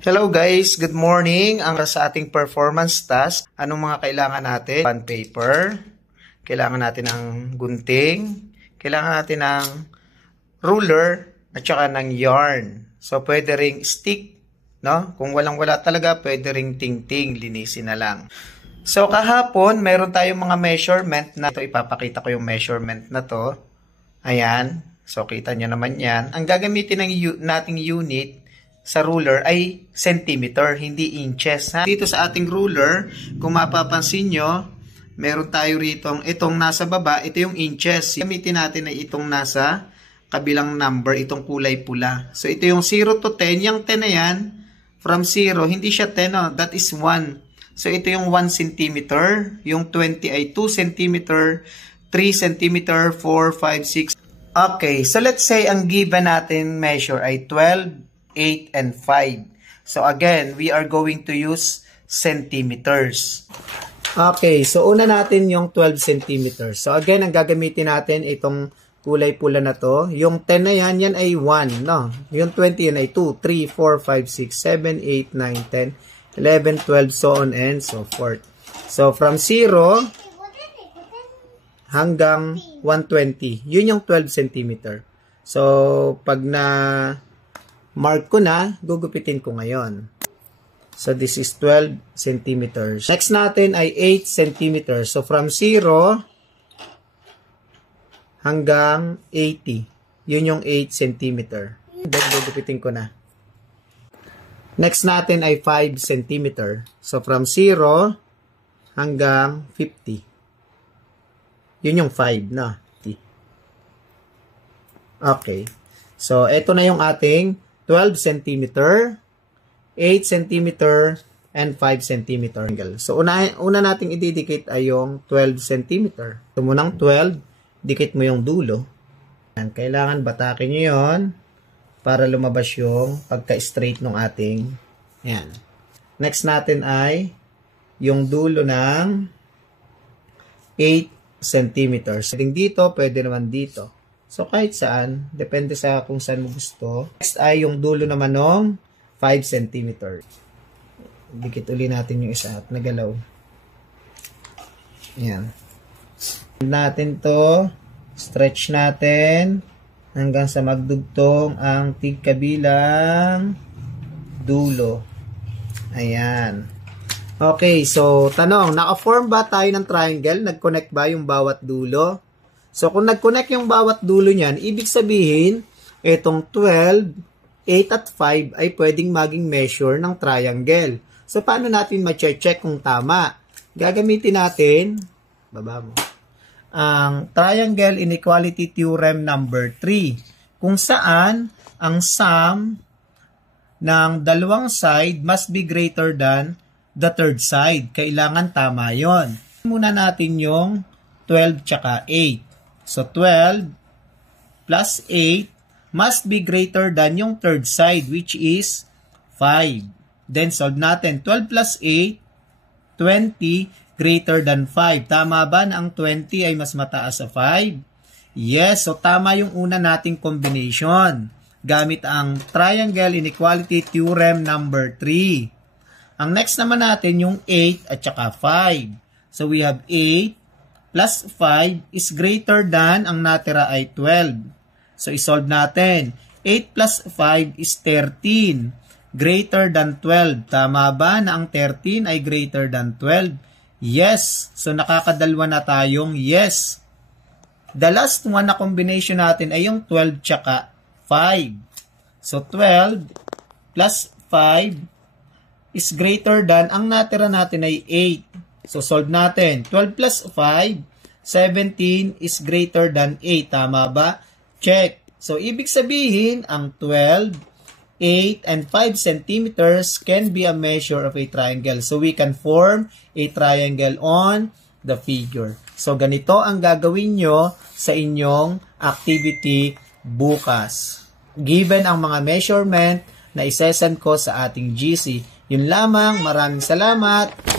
Hello guys, good morning. Ang sa ating performance task, anong mga kailangan natin? Bond paper, kailangan natin ng gunting, kailangan natin ng ruler, at saka ng yarn. So pwede ring stick, no? Kung walang-wala talaga, pwede ring ting-ting, linisin na lang. So kahapon, meron tayong mga measurement na ito. Ipapakita ko yung measurement na to. Ayan. So kita nyo naman yan. Ang gagamitin ng nating unit sa ruler ay centimeter, hindi inches. Ha? Dito sa ating ruler, kung mapapansin nyo, meron tayo rito itong nasa baba, ito yung inches. Gamitin natin ay itong nasa kabilang number, itong kulay pula. So ito yung 0 to 10. Yung 10 na yan, from 0, hindi siya 10, no? That is 1. So ito yung 1 centimeter, yung 20 ay 2 centimeter, 3 centimeter, 4, 5, 6. Okay, so let's say ang given natin measure ay 12, 8, and 5. So again, we are going to use centimeters. Okay, so una natin yung 12 centimeters. So again, ang gagamitin natin itong kulay pula na to. Yung 10 na yan ay 1, no? Yung 20 yan ay 2, 3, 4, 5, 6, 7, 8, 9, 10, 11, 12, so on and so forth. So from 0 hanggang 120, yun yung 12 centimeter. So pag na mark ko na, gugupitin ko ngayon. So, this is 12 centimeters. Next natin ay 8 centimeters. So, from 0 hanggang 80. Yun yung 8 centimeter. Then, gugupitin ko na. Next natin ay 5 centimeter. So, from 0 hanggang 50. Yun yung 5 na. Okay. So, ito na yung ating 12 centimeter, 8 centimeter, and 5 centimeter angle. So, una nating ididikit ay yung 12 centimeter. So, munang 12, dikit mo yung dulo. Yan, kailangan batakin nyo yun para lumabas yung pagka-straight ng ating, yan. Next natin ay yung dulo ng 8 centimeters. Pwedeng dito, pwede naman dito. So, kahit saan, depende sa kung saan mo gusto. Next ay yung dulo naman ng 5 cm. Dikit uli natin yung isa at nagalaw. Ayan. Natin to, stretch natin hanggang sa magdugtong ang tigkabilang dulo. Ayan. Okay, so tanong, naka-form ba tayo ng triangle? Nag-connect ba yung bawat dulo? So, kung nag-connect yung bawat dulo niyan, ibig sabihin, itong 12, 8 at 5 ay pwedeng maging measure ng triangle. So, paano natin ma-check kung tama? Gagamitin natin, baba mo, ang Triangle Inequality Theorem number 3, kung saan ang sum ng dalawang side must be greater than the third side. Kailangan tama yon. Muna natin yung 12 tsaka 8. So, 12 plus 8 must be greater than yung third side, which is 5. Then, solve natin. 12 plus 8, 20 greater than 5. Tama ba na ang 20 ay mas mataas sa 5? Yes. So, tama yung una nating combination. Gamit ang Triangle Inequality Theorem number 3. Ang next naman natin yung 8 at saka 5. So, we have 8 plus 5 is greater than, ang natira ay 12. So, isolve natin. 8 plus 5 is 13. Greater than 12. Tama ba na ang 13 ay greater than 12? Yes. So, nakakadalwa na tayong yes. The last one na combination natin ay yung 12 tsaka 5. So, 12 plus 5 is greater than, ang natira natin ay 8. So, solve natin. 12 plus 5, 17 is greater than 8. Tama ba? Check. So, ibig sabihin, ang 12, 8, and 5 centimeters can be a measure of a triangle. So, we can form a triangle on the figure. So, ganito ang gagawin nyo sa inyong activity bukas. Given ang mga measurement na isesend ko sa ating GC. Yun lamang. Maraming salamat.